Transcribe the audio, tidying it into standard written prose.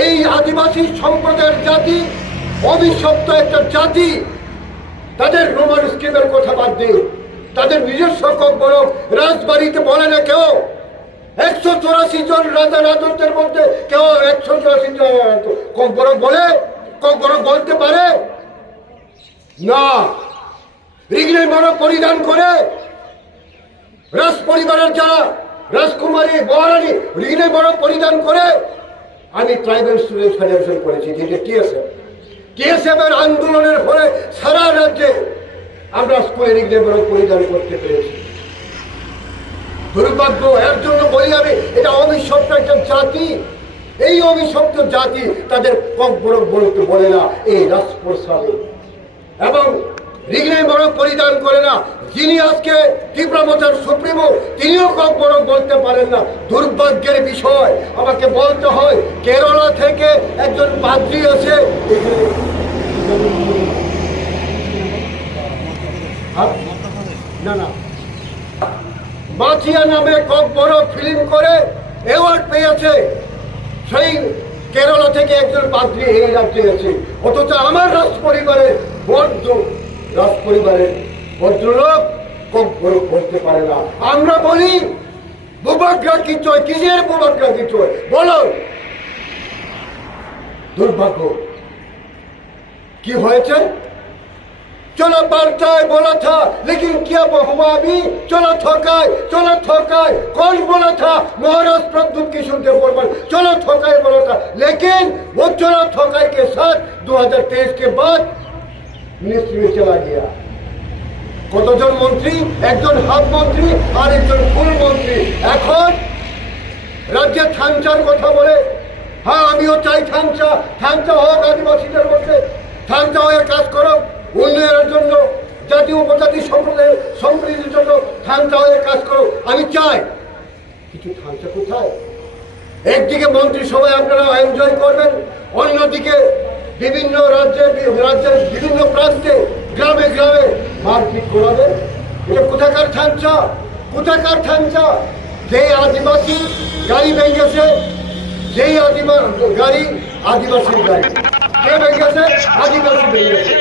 এই আদিবাসী সম্প্রদায়ের জাতি অভিশপ্ত একটা জাতি। তাদের রোমান স্কিমের কথা বাদ দিয়ে তাদের নিজস্ব ককবরক রাজবাড়িতে বলে না কেউ 184 জন রাজা রাজত্বের মধ্যে কেউ 184 জন ককবরক বলে, ককবরক বলতে পারে না। রিগনের মর পরিধান করে রাজ পরিবারের যারা রাজকুমারী মহারানী রিগনের মর পরিধান করে। আমি ট্রাইবাল স্টুডেন্ট ফেডারেশন করেছি, যেটা টিএসএফ এর আন্দোলনের ফলে সারা রাজ্যে আমরা স্কুলে রিগনের মর পরিধান করতে পেরেছি। দুর্ভাগ্য এর জন্য বলি আমি, এটা অভিশপ্ত একটা জাতি। এই অভিশপ্ত জাতি তাদের ককবরক বলতে বলে না এই রাজপ্রসাদে, এবং রিগনের মর পরিধান করে না। যিনি আজকে তীব্রমতার সুপ্রিমো, তিনিও ককবরক বলতে পারেন না। দুর্ভাগ্যের বিষয়, আমাকে বলতে হয় কেরালা থেকে একজন পাদ্রী আছে না মাচিয়া নামে ককবরক ফিল্ম করে অ্যাওয়ার্ড পেয়েছে। সেই কেরালা থেকে একজন পাদ্রী এই রাজ্যে আছে, অথচ আমার রাজপরিবারের ভদ্রলোক ককবরক করতে পারে না। আমরা বলি বুবাগ্রা কি চয়, কিসের বুবাগ্রা কি চয় বলো। দুর্ভাগ্য কি হয়েছে? चलो बरताए बोला था, लेकिन क्या वो हुआ भी? चलो थोकाए कौन बोला था? महाराज प्रद्युत किशोर देव बर्मन चलो थोकाए बोला था, लेकिन वो चलो थोकाए के साथ 2023 के बाद मिनिस्ट्री में चला गया। কতজন মন্ত্রী? একজন হাফ মন্ত্রী আর একজন ফুল মন্ত্রী। এখন রাজ্যে থানচার কথা বলে। হ্যাঁ, আমিও চাই থানচা হোক আদিবাসীদের মধ্যে, থানচা হয়ে কাজ করো উন্নয়নের জন্য, জাতীয় উপজাতি সম্প্রদায়ের সম্প্রীতির জন্য থানচা হয়ে কাজ করো, আমি চাই। কিছু থানচা কোথায়? একদিকে মন্ত্রিসভায় আপনারা এনজয় করবেন, অন্যদিকে বিভিন্ন রাজ্যের বিভিন্ন প্রান্তে গ্রামে গ্রামে মারপিট করাবে। এটা কোথাকার থানচা? যে আদিবাসী গাড়ি ভেঙেছে, যেই গাড়ি আদিবাসীর গাড়ি, কে ভেঙেছে? আদিবাসী ভেঙেছে।